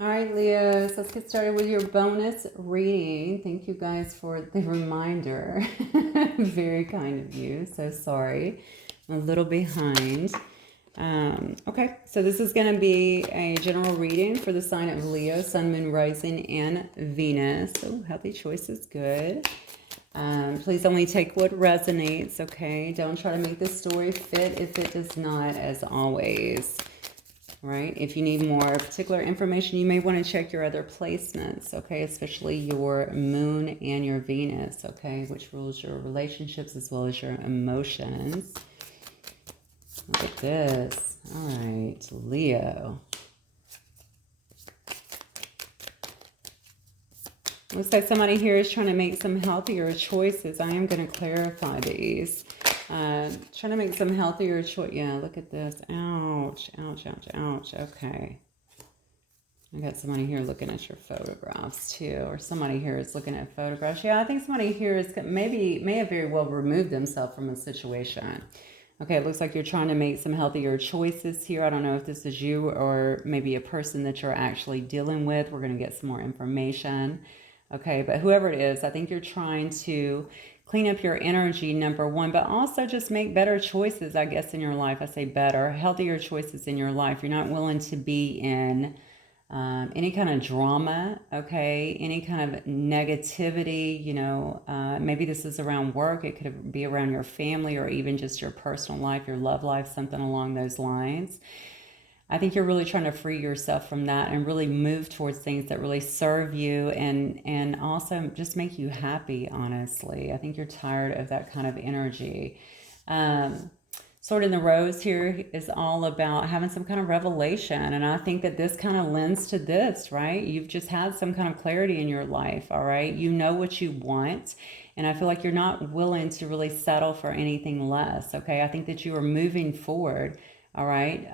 All right, Leos, let's get started with your bonus reading. Thank you guys for the reminder. Very kind of you. So sorry. I'm a little behind. Okay, so this is going to be a general reading for the sign of Leo, Sun, Moon, Rising, and Venus. So healthy choice is good. Please only take what resonates, okay? Don't try to make this story fit if it does not, as always. Right? If you need more particular information, you may want to check your other placements, okay? Especially your moon and your Venus, okay? Which rules your relationships as well as your emotions. Look at this. All right, Leo. Looks like somebody here is trying to make some healthier choices. I am going to clarify these. Trying to make some healthier choice. Yeah, look at this. Ouch, ouch, ouch, ouch. Okay. I got somebody here looking at your photographs too, or somebody here is looking at photographs. Yeah, I think somebody here is may have very well removed themselves from a situation. Okay, it looks like you're trying to make some healthier choices here. I don't know if this is you or maybe a person that you're actually dealing with. We're going to get some more information. Okay, but whoever it is, I think you're trying to clean up your energy, number one, but also just make better choices, I guess, in your life. I say better, healthier choices in your life. You're not willing to be in any kind of drama, okay, any kind of negativity, you know, maybe this is around work. It could be around your family or even just your personal life, your love life, something along those lines. I think you're really trying to free yourself from that and really move towards things that really serve you and also just make you happy, honestly. I think you're tired of that kind of energy. Sword in the Rose here is all about having some kind of revelation. And I think that this kind of lends to this, right? You've just had some kind of clarity in your life, all right? You know what you want. And I feel like you're not willing to really settle for anything less, okay? I think that you are moving forward, all right?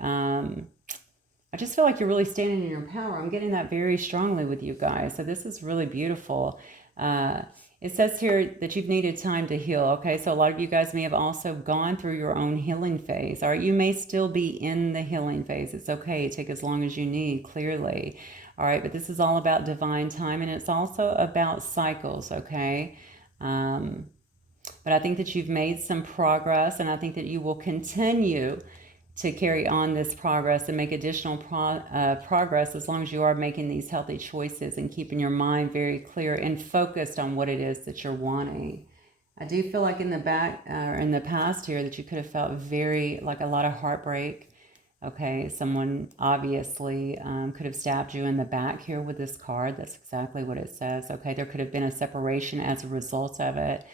I just feel like you're really standing in your power. I'm getting that very strongly with you guys. So this is really beautiful. It says here that you've needed time to heal. Okay, so a lot of you guys may have also gone through your own healing phase. All right, you may still be in the healing phase. It's okay. Take as long as you need, clearly. All right, but this is all about divine time, and it's also about cycles, okay? But I think that you've made some progress, and I think that you will continue to carry on this progress and make additional progress as long as you are making these healthy choices and keeping your mind very clear and focused on what it is that you're wanting. I do feel like in the in the past here that you could have felt very like a lot of heartbreak. Okay, someone obviously could have stabbed you in the back here with this card. That's exactly what it says. Okay, there could have been a separation as a result of it.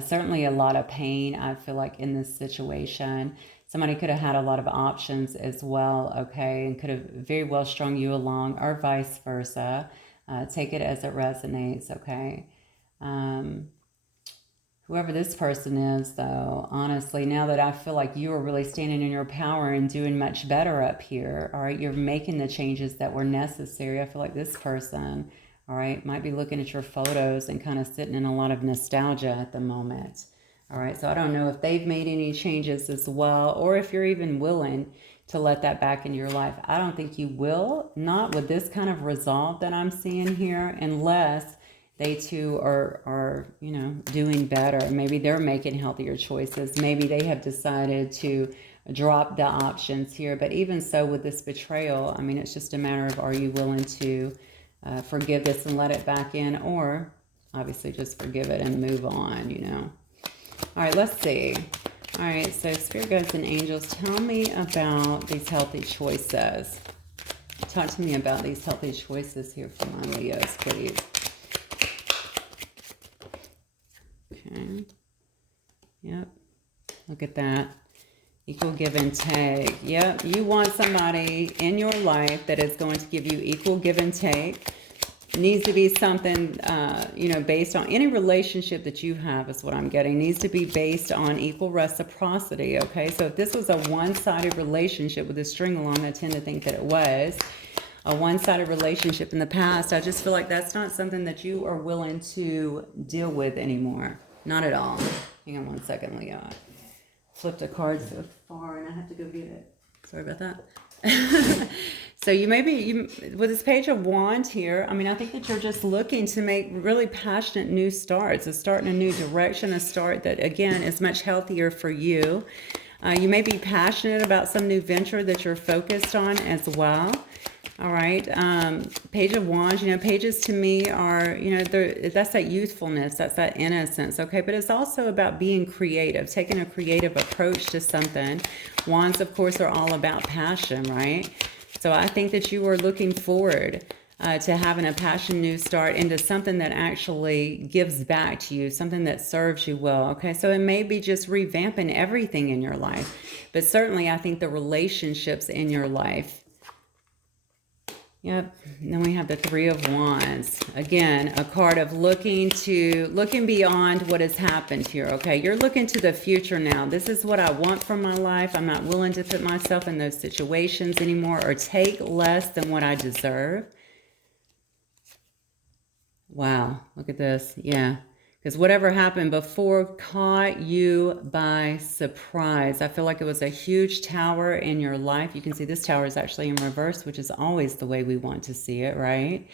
Certainly a lot of pain, I feel like, in this situation. Somebody could have had a lot of options as well, okay, and could have very well strung you along or vice versa. Take it as it resonates, okay? Whoever this person is, though, honestly, now that I feel like you are really standing in your power and doing much better up here, all right, you're making the changes that were necessary. I feel like this person, all right, might be looking at your photos and kind of sitting in a lot of nostalgia at the moment. All right, so I don't know if they've made any changes as well, or if you're even willing to let that back into your life. I don't think you will, not with this kind of resolve that I'm seeing here, unless they too are you know, doing better. Maybe they're making healthier choices. Maybe they have decided to drop the options here. But even so, with this betrayal, I mean, it's just a matter of, are you willing to forgive this and let it back in, or obviously just forgive it and move on, you know. All right, let's see. All right, so spirit guides and angels, tell me about these healthy choices. Talk to me about these healthy choices here for my Leos, please. Okay. Yep. Look at that. Equal give and take. Yep. You want somebody in your life that is going to give you equal give and take. It needs to be something, you know, based on any relationship that you have is what I'm getting. Needs to be based on equal reciprocity, okay? So if this was a one-sided relationship with a string along, I tend to think that it was a one-sided relationship in the past. I just feel like that's not something that you are willing to deal with anymore. Not at all. Hang on one second, Leo. I flipped a card so far and I have to go get it. Sorry about that. So you with this Page of Wands here, I mean, I think that you're just looking to make really passionate new starts, a start in a new direction, a start that, again, is much healthier for you. You may be passionate about some new venture that you're focused on as well. All right. Page of Wands, pages to me are, that's that youthfulness, that's that innocence. Okay. But it's also about being creative, taking a creative approach to something. Wands, of course, are all about passion, right? So I think that you are looking forward to having a passion new start into something that actually gives back to you, something that serves you well. Okay, so it may be just revamping everything in your life, but certainly I think the relationships in your life. Yep. And then we have the Three of Wands. Again, a card of looking beyond what has happened here. Okay, you're looking to the future now. This is what I want from my life. I'm not willing to put myself in those situations anymore or take less than what I deserve. Wow, look at this. Yeah. Because whatever happened before caught you by surprise. I feel like it was a huge tower in your life. You can see this tower is actually in reverse, which is always the way we want to see it, right?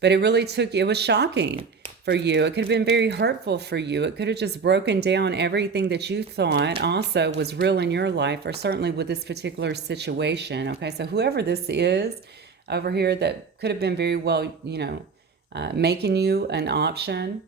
But it was shocking for you. It could have been very hurtful for you. It could have just broken down everything that you thought also was real in your life, or certainly with this particular situation. Okay, so whoever this is over here that could have been very well, making you an option.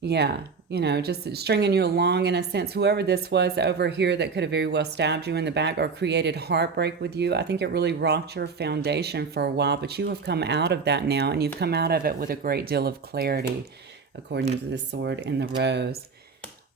Yeah, just stringing you along in a sense. Whoever this was over here that could have very well stabbed you in the back or created heartbreak with you, I think it really rocked your foundation for a while, but you have come out of that now, and you've come out of it with a great deal of clarity, according to the Sword and the Rose.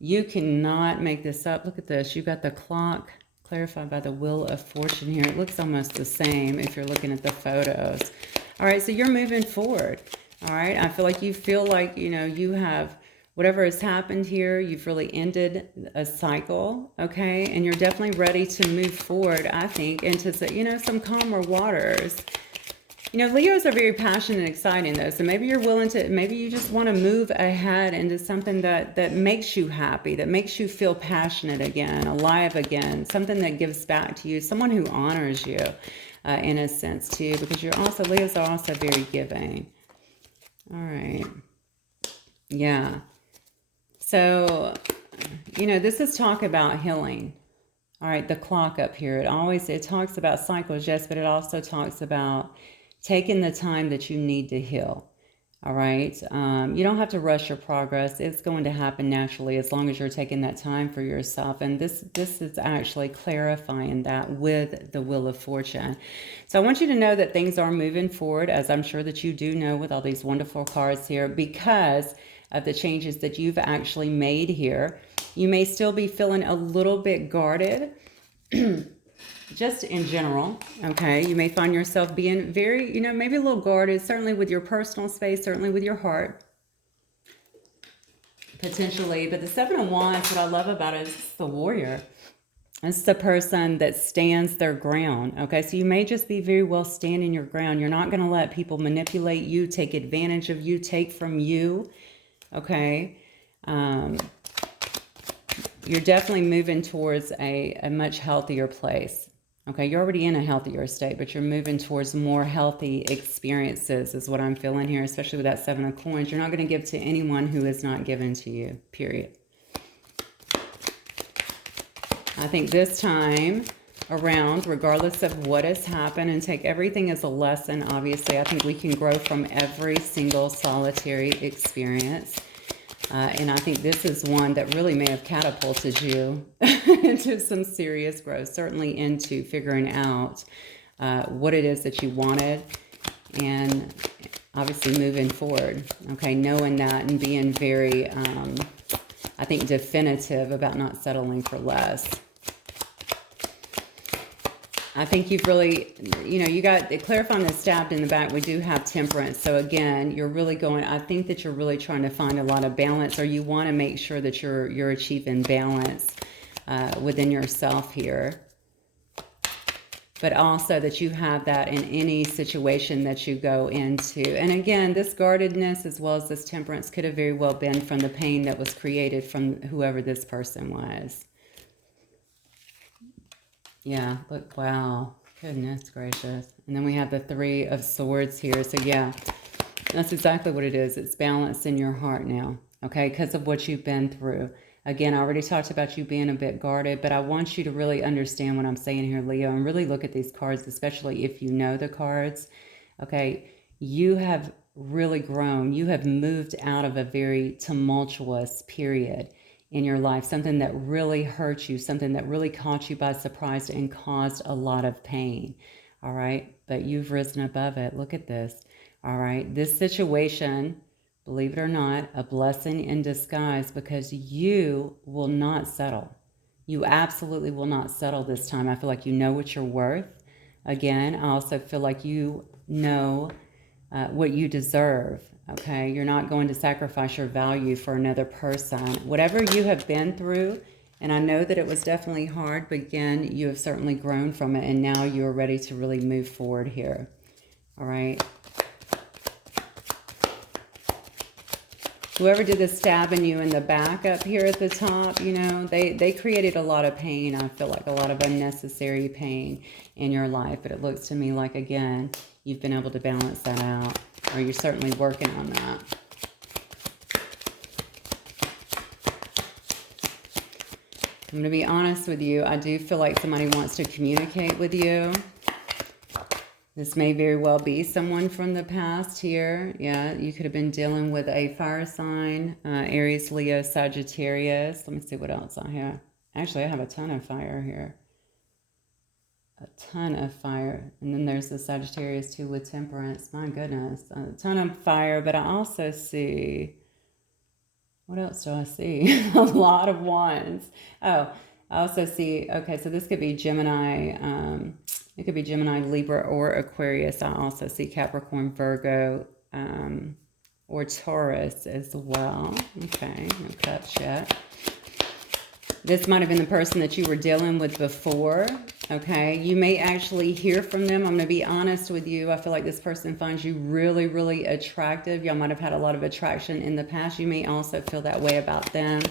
You cannot make this up. Look at this. You got the clock clarified by the Wheel of Fortune here. It looks almost the same if you're looking at the photos. All right, so you're moving forward. All right, I feel like you have whatever has happened here, you've really ended a cycle, okay? And you're definitely ready to move forward, I think, into, some calmer waters. Leos are very passionate and exciting, though. So maybe maybe you just want to move ahead into something that makes you happy, that makes you feel passionate again, alive again, something that gives back to you, someone who honors you in a sense, too, because Leos are also very giving. All right. Yeah. So, this is talk about healing. All right, the clock up here. It talks about cycles, yes, but it also talks about taking the time that you need to heal. All right. You don't have to rush your progress. It's going to happen naturally as long as you're taking that time for yourself. And this is actually clarifying that with the Wheel of Fortune. So I want you to know that things are moving forward, as I'm sure that you do know with all these wonderful cards here, because of the changes that you've actually made here. You may still be feeling a little bit guarded, just in general, okay? You may find yourself being very, maybe a little guarded, certainly with your personal space, certainly with your heart, potentially. But the Seven of Wands, what I love about it is the warrior. It's the person that stands their ground, okay? So you may just be very well standing your ground. You're not going to let people manipulate you, take advantage of you, take from you. Okay, you're definitely moving towards a much healthier place. Okay, you're already in a healthier state, but you're moving towards more healthy experiences is what I'm feeling here, especially with that Seven of Coins. You're not going to give to anyone who is not given to you, period. I think this time around, regardless of what has happened, and take everything as a lesson, obviously, I think we can grow from every single solitary experience. And I think this is one that really may have catapulted you into some serious growth, certainly into figuring out what it is that you wanted, and obviously moving forward, okay, knowing that and being very, I think, definitive about not settling for less. I think you've really, you got clarifying the stabbed in the back. We do have temperance. So again, you're really I think that you're really trying to find a lot of balance, or you want to make sure that you're achieving balance within yourself here. But also that you have that in any situation that you go into. And again, this guardedness as well as this temperance could have very well been from the pain that was created from whoever this person was. Yeah, look, wow. Goodness gracious. And then we have the Three of Swords here. So yeah, that's exactly what it is. It's balance in your heart now, okay, because of what you've been through. Again, I already talked about you being a bit guarded, but I want you to really understand what I'm saying here, Leo, and really look at these cards, especially if you know the cards. Okay, you have really grown. You have moved out of a very tumultuous period in your life, something that really hurt you, something that really caught you by surprise and caused a lot of pain. All right, but you've risen above it. Look at this. All right, this situation, believe it or not, a blessing in disguise, because you will not settle. You absolutely will not settle this time. I feel like you know what you're worth. Again, I also feel like you know what you deserve. Okay, you're not going to sacrifice your value for another person. Whatever you have been through, and I know that it was definitely hard, but again, you have certainly grown from it, and now you're ready to really move forward here. All right. Whoever did the stabbing you in the back up here at the top, you know, they created a lot of pain. I feel like a lot of unnecessary pain in your life. But it looks to me like, again, you've been able to balance that out. Or you're certainly working on that. I'm going to be honest with you. I do feel like somebody wants to communicate with you. This may very well be someone from the past here. Yeah, you could have been dealing with a fire sign, Aries, Leo, Sagittarius. Let me see what else I have. Actually, I have a ton of fire here. A ton of fire. And then there's the Sagittarius too with Temperance. My goodness. A ton of fire. But I also see... What else do I see? A lot of wands. Oh, I also see... Okay, so this could be Gemini... it could be Gemini, Libra, or Aquarius. I also see Capricorn, Virgo, or Taurus as well. Okay, no cups yet. This might have been the person that you were dealing with before. Okay, you may actually hear from them. I'm going to be honest with you. I feel like this person finds you really, really attractive. Y'all might have had a lot of attraction in the past. You may also feel that way about them.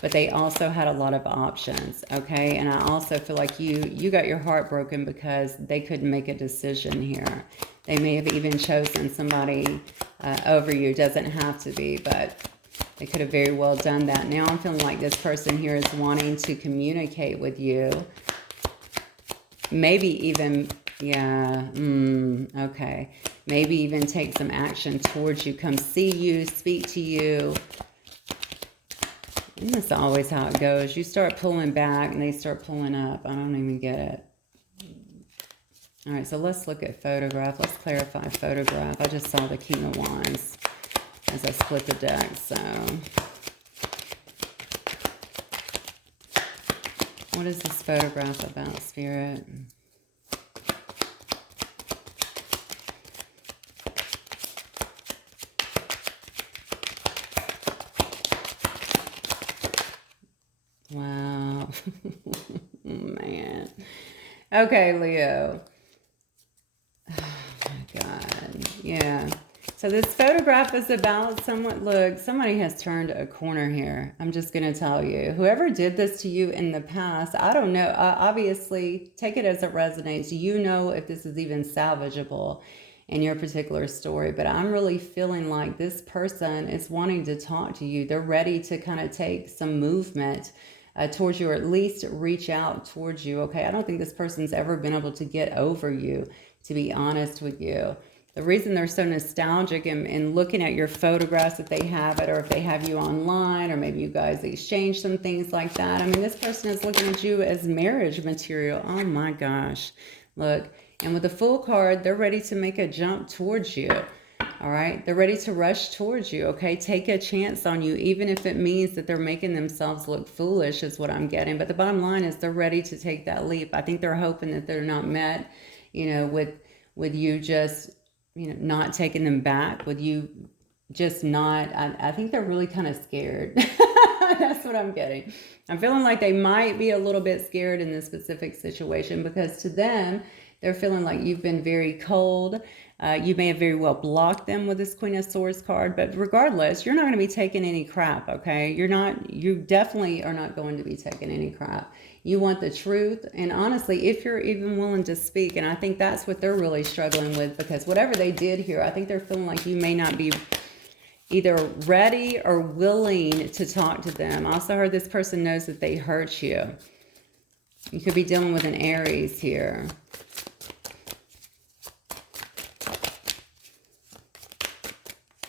But they also had a lot of options, okay? And I also feel like you got your heart broken because they couldn't make a decision here. They may have even chosen somebody over you. Doesn't have to be, but they could have very well done that. Now I'm feeling like this person here is wanting to communicate with you. Maybe even, yeah, okay. Maybe even take some action towards you. Come see you, speak to you. And that's always how it goes. You start pulling back and they start pulling up. I don't even get it. All right, so let's look at photograph. Let's clarify photograph. I just saw the King of Wands as I split the deck, so. What is this photograph about, Spirit? Wow. Man. Okay, Leo. Oh my God. Yeah. So this photograph is about someone. Look, somebody has turned a corner here. I'm just going to tell you. Whoever did this to you in the past, I don't know. Obviously, take it as it resonates. You know if this is even salvageable in your particular story. But I'm really feeling like this person is wanting to talk to you. They're ready to kind of take some movement towards you, or at least reach out towards you. Okay, I don't think this person's ever been able to get over you, to be honest with you. The reason they're so nostalgic and looking at your photographs, if they have it, or if they have you online, or maybe you guys exchange some things like that. I mean, this person is looking at you as marriage material. Oh my gosh. Look, and with the Fool card, they're ready to make a jump towards you. All right, they're ready to rush towards you, okay? Take a chance on you, even if it means that they're making themselves look foolish is what I'm getting. But the bottom line is they're ready to take that leap. I think they're hoping that they're not met, you know, with you just, you know, not taking them back, with you just not, I think they're really kind of scared. That's what I'm getting. I'm feeling like they might be a little bit scared in this specific situation, because to them, they're feeling like you've been very cold. You may have very well blocked them with this Queen of Swords card, but regardless, you're not going to be taking any crap, okay? You definitely are not going to be taking any crap. You want the truth. And honestly, if you're even willing to speak, and I think that's what they're really struggling with, because whatever they did here, I think they're feeling like you may not be either ready or willing to talk to them. I also heard this person knows that they hurt you. You could be dealing with an Aries here.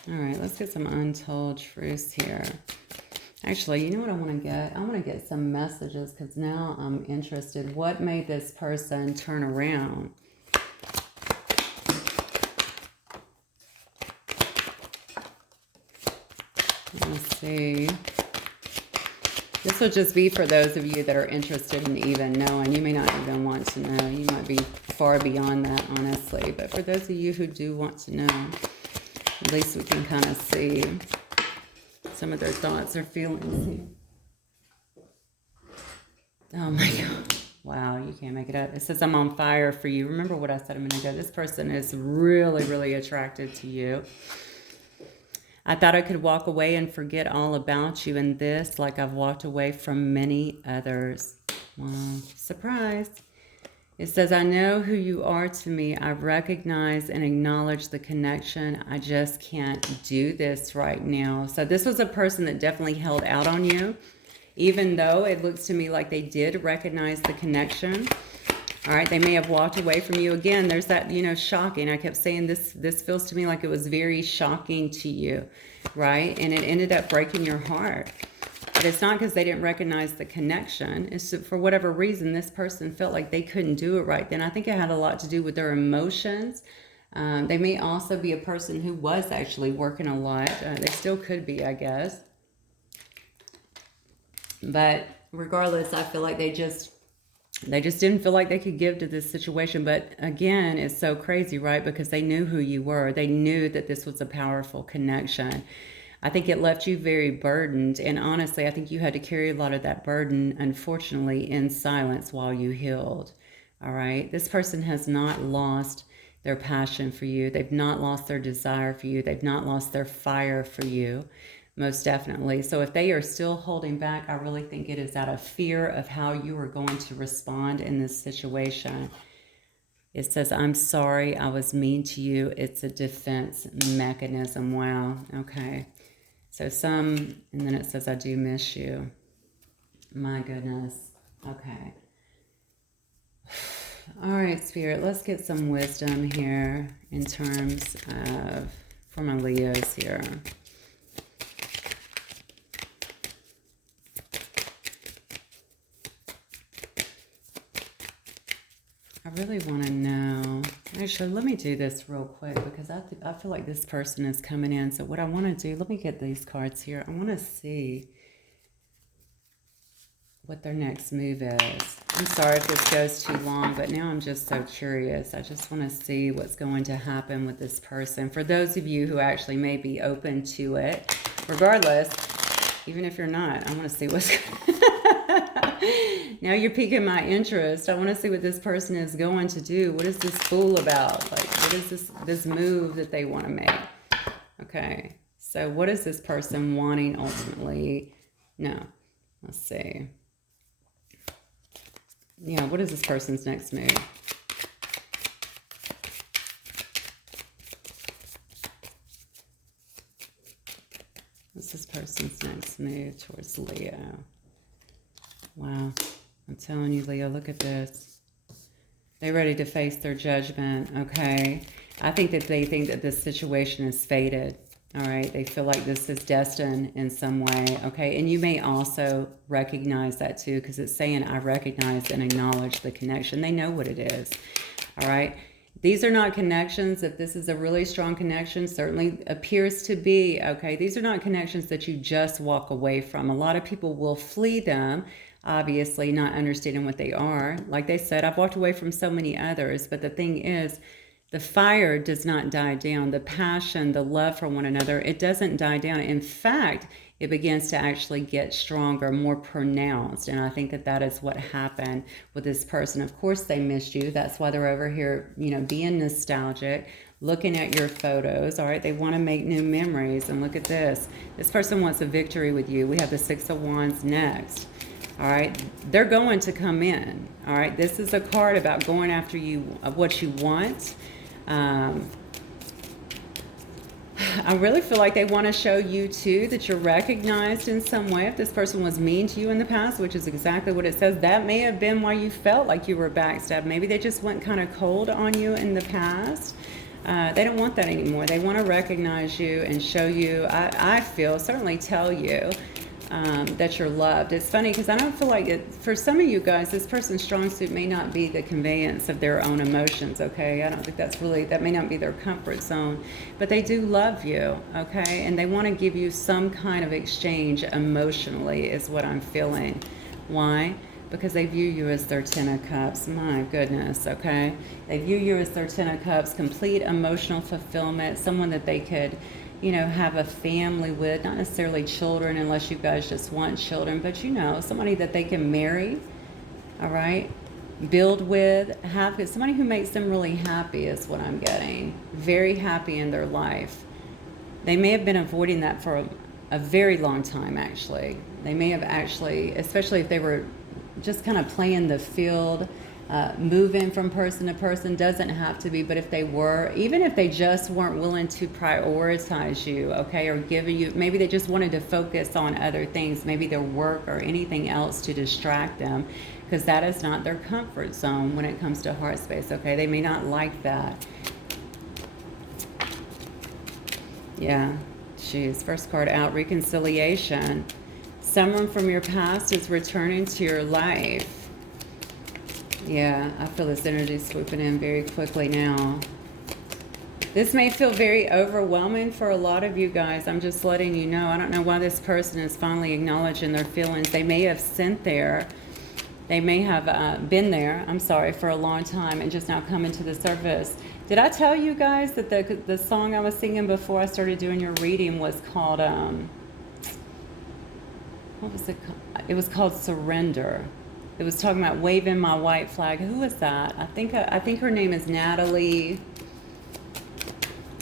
All right, let's get some untold truths here. Actually, you know what I want to get? I want to get some messages because now I'm interested. What made this person turn around? Let's see. This will just be for those of you that are interested in even knowing. You may not even want to know. You might be far beyond that, honestly. But for those of you who do want to know, at least we can kind of see some of their thoughts or feelings here. Oh my God. Wow, you can't make it up. It says, I'm on fire for you. Remember what I said a minute ago. This person is really, really attracted to you. I thought I could walk away and forget all about you in this, like I've walked away from many others. Wow, surprise. It says, I know who you are to me. I recognize and acknowledge the connection. I just can't do this right now. So this was a person that definitely held out on you, even though it looks to me like they did recognize the connection. All right, they may have walked away from you. Again, there's that, you know, shocking. I kept saying this feels to me like it was very shocking to you, right? And it ended up breaking your heart. But it's not because they didn't recognize the connection. It's that for whatever reason, this person felt like they couldn't do it right then. I think it had a lot to do with their emotions. They may also be a person who was actually working a lot. They still could be, I guess. But regardless, I feel like they just didn't feel like they could give to this situation. But again, it's so crazy, right? Because they knew who you were. They knew that this was a powerful connection. I think it left you very burdened. And honestly, I think you had to carry a lot of that burden, unfortunately, in silence while you healed. All right? This person has not lost their passion for you. They've not lost their desire for you. They've not lost their fire for you. Most definitely. So if they are still holding back, I really think it is out of fear of how you are going to respond in this situation. It says, I'm sorry I was mean to you. It's a defense mechanism. Wow. Okay. So and then it says, I do miss you. My goodness. Okay. All right, Spirit, let's get some wisdom here in terms of, for my Leos here. I really want to know. Actually, let me do this real quick because I feel like this person is coming in. So what I want to do, let me get these cards here. I want to see what their next move is. I'm sorry if this goes too long, but now I'm just so curious. I just want to see what's going to happen with this person. For those of you who actually may be open to it, regardless, even if you're not, I want to see what's now you're piquing my interest. I want to see what this person is going to do. What is this fool about? Like, what is this move that they want to make? Okay, so what is this person wanting ultimately? No, let's see. Yeah, what is this person's next move? What's this person's next move towards Leo? Wow. I'm telling you, Leo, look at this. They're ready to face their judgment, okay? I think that they think that this situation is fated, all right? They feel like this is destined in some way, okay? And you may also recognize that too, because it's saying, I recognize and acknowledge the connection. They know what it is, all right? These are not connections. If this is a really strong connection, certainly appears to be, okay? These are not connections that you just walk away from. A lot of people will flee them, obviously not understanding what they are. Like they said, I've walked away from so many others, but the thing is, the fire does not die down. The passion, the love for one another, it doesn't die down. In fact, it begins to actually get stronger, more pronounced. And I think that that is what happened with this person. Of course, they missed you. That's why they're over here, you know, being nostalgic, looking at your photos. All right, they want to make new memories. And look at this. This person wants a victory with you. We have the Six of Wands next. All right, they're going to come in. All right, this is a card about going after what you want. I really feel like they want to show you too that you're recognized in some way. If this person was mean to you in the past, which is exactly what it says, that may have been why you felt like you were backstabbed. Maybe they just went kind of cold on you in the past. They don't want that anymore. They want to recognize you and show you, I feel, certainly tell you that you're loved. It's funny because I don't feel like for some of you guys, this person's strong suit may not be the conveyance of their own emotions, okay? I don't think that may not be their comfort zone, but they do love you, okay? And they want to give you some kind of exchange emotionally is what I'm feeling. Why? Because they view you as their Ten of Cups. My goodness, okay? They view you as their Ten of Cups, complete emotional fulfillment, someone that they could, have a family with, not necessarily children unless you guys just want children, but somebody that they can marry, all right? Build with, somebody who makes them really happy is what I'm getting. Very happy in their life. They may have been avoiding that for a very long time, actually. They may have actually, especially if they were just kind of playing the field, moving from person to person, doesn't have to be, but if they were, even if they just weren't willing to prioritize you, okay, or giving you, maybe they just wanted to focus on other things, maybe their work or anything else to distract them, because that is not their comfort zone when it comes to heart space, okay? They may not like that. Yeah, geez, first card out, reconciliation. Someone from your past is returning to your life. Yeah, I feel this energy swooping in very quickly now. This may feel very overwhelming for a lot of you guys. I'm just letting you know. I don't know why this person is finally acknowledging their feelings. They may have sent there. They may have been there, I'm sorry, for a long time and just now coming to the surface. Did I tell you guys that the song I was singing before I started doing your reading was called, what was it called? It was called Surrender. It was talking about waving my white flag. Who was that? I think her name is Natalie.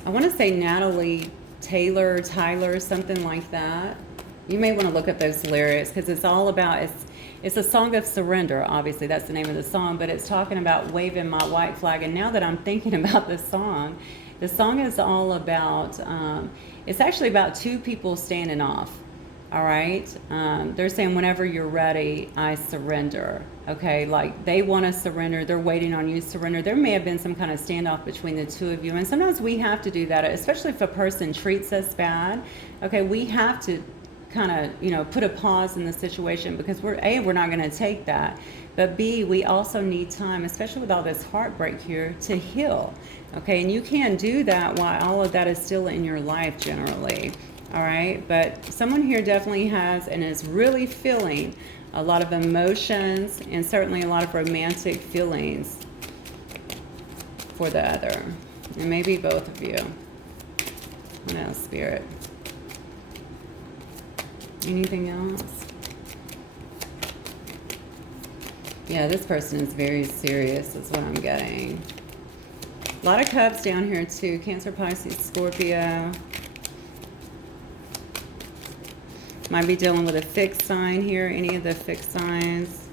I want to say Natalie Tyler, something like that. You may want to look up those lyrics because it's all about, it's a song of surrender, obviously. That's the name of the song, but it's talking about waving my white flag. And now that I'm thinking about the song is all about, it's actually about two people standing off. All right. They're saying whenever you're ready, I surrender. Okay. Like they want to surrender. They're waiting on you to surrender. There may have been some kind of standoff between the two of you. And sometimes we have to do that, especially if a person treats us bad. Okay. We have to kind of, put a pause in the situation because we're not going to take that. But B, we also need time, especially with all this heartbreak here, to heal. Okay. And you can't do that while all of that is still in your life generally. All right, but someone here definitely has and is really feeling a lot of emotions and certainly a lot of romantic feelings for the other. And maybe both of you. What else, Spirit? Anything else? Yeah, this person is very serious is what I'm getting. A lot of cups down here too. Cancer, Pisces, Scorpio. Might be dealing with a fixed sign here, any of the fixed signs.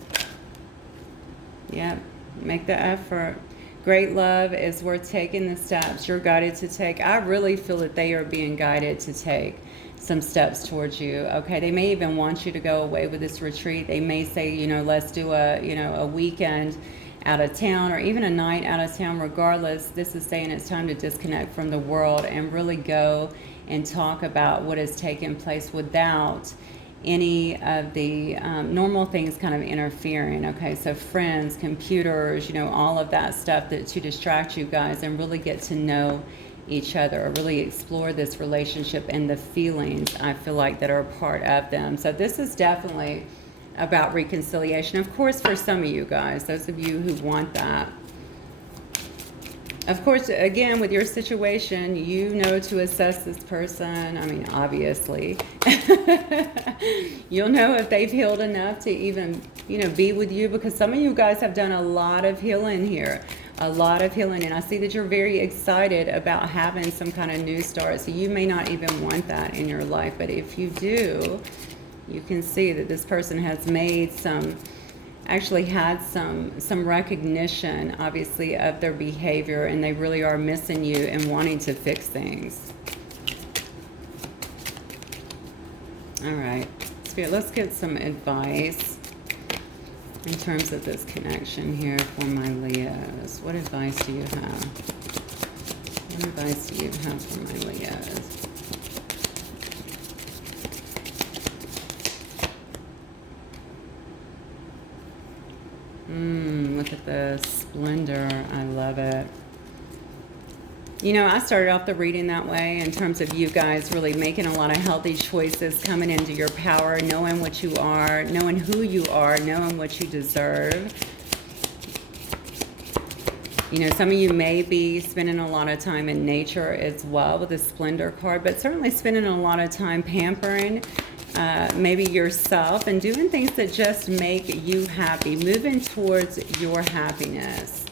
Yep, make the effort. Great love is worth taking the steps you're guided to take. I really feel that they are being guided to take some steps towards you. Okay, they may even want you to go away with this retreat. They may say, let's do a weekend out of town or even a night out of town. Regardless, this is saying it's time to disconnect from the world and really go and talk about what has taken place without any of the normal things kind of interfering. Okay, so friends, computers, all of that stuff to distract you guys and really get to know each other, or really explore this relationship and the feelings I feel like that are a part of them. So this is definitely about reconciliation. Of course, for some of you guys, those of you who want that. Of course, again, with your situation, to assess this person. I mean, obviously. You'll know if they've healed enough to even, be with you, because some of you guys have done a lot of healing here. A lot of healing. And I see that you're very excited about having some kind of new start. So you may not even want that in your life. But if you do, You can see that this person has made some, actually had some recognition, obviously, of their behavior, and they really are missing you and wanting to fix things. All right, Spirit, let's get some advice in terms of this connection here for my Leos. What advice do you have? What advice do you have for my Leos? Look at this splendor. I love it. You know, I started off the reading that way in terms of you guys really making a lot of healthy choices, coming into your power, knowing what you are, knowing who you are, knowing what you deserve. You know, some of you may be spending a lot of time in nature as well with the Splendor card, but certainly spending a lot of time pampering maybe yourself and doing things that just make you happy, moving towards your happiness.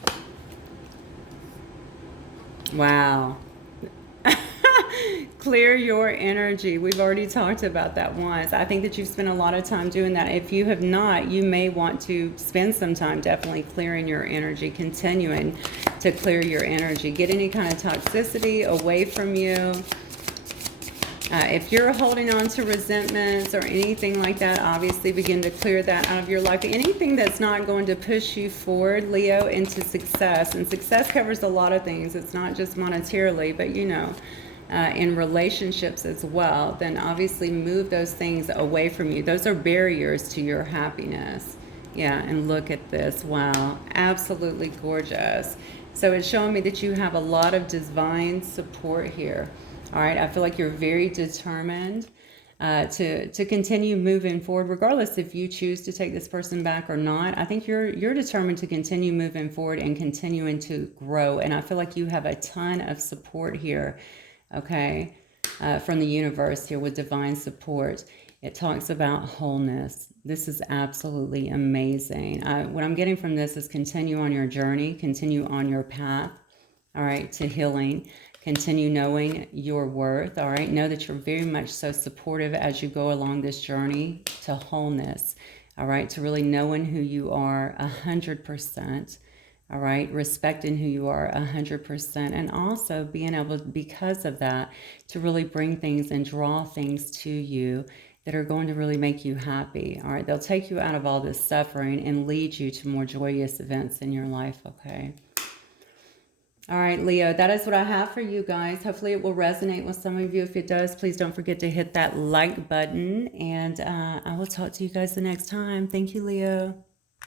Wow. Clear your energy. We've already talked about that once. I think that you've spent a lot of time doing that. If you have not, you may want to spend some time definitely clearing your energy, continuing to clear your energy. Get any kind of toxicity away from you. If you're holding on to resentments or anything like that, obviously begin to clear that out of your life. Anything that's not going to push you forward, Leo, into success. And success covers a lot of things. It's not just monetarily, but you know, in relationships as well. Then obviously move those things away from you. Those are barriers to your happiness. Yeah, and look at this. Wow, absolutely gorgeous. So it's showing me that you have a lot of divine support here. All right, I feel like you're very determined to continue moving forward, regardless if you choose to take this person back or not. I think you're determined to continue moving forward and continuing to grow. And I feel like you have a ton of support here, okay, from the universe here with divine support. It talks about wholeness. This is absolutely amazing. What I'm getting from this is continue on your journey, continue on your path, all right, to healing. Continue knowing your worth, all right? Know that you're very much so supportive as you go along this journey to wholeness, all right? To really knowing who you are 100%, all right? Respecting who you are 100%, and also being able, because of that, to really bring things and draw things to you that are going to really make you happy, all right? They'll take you out of all this suffering and lead you to more joyous events in your life, okay? All right, Leo, that is what I have for you guys. Hopefully it will resonate with some of you. If it does, please don't forget to hit that like button. And I will talk to you guys the next time. Thank you, Leo.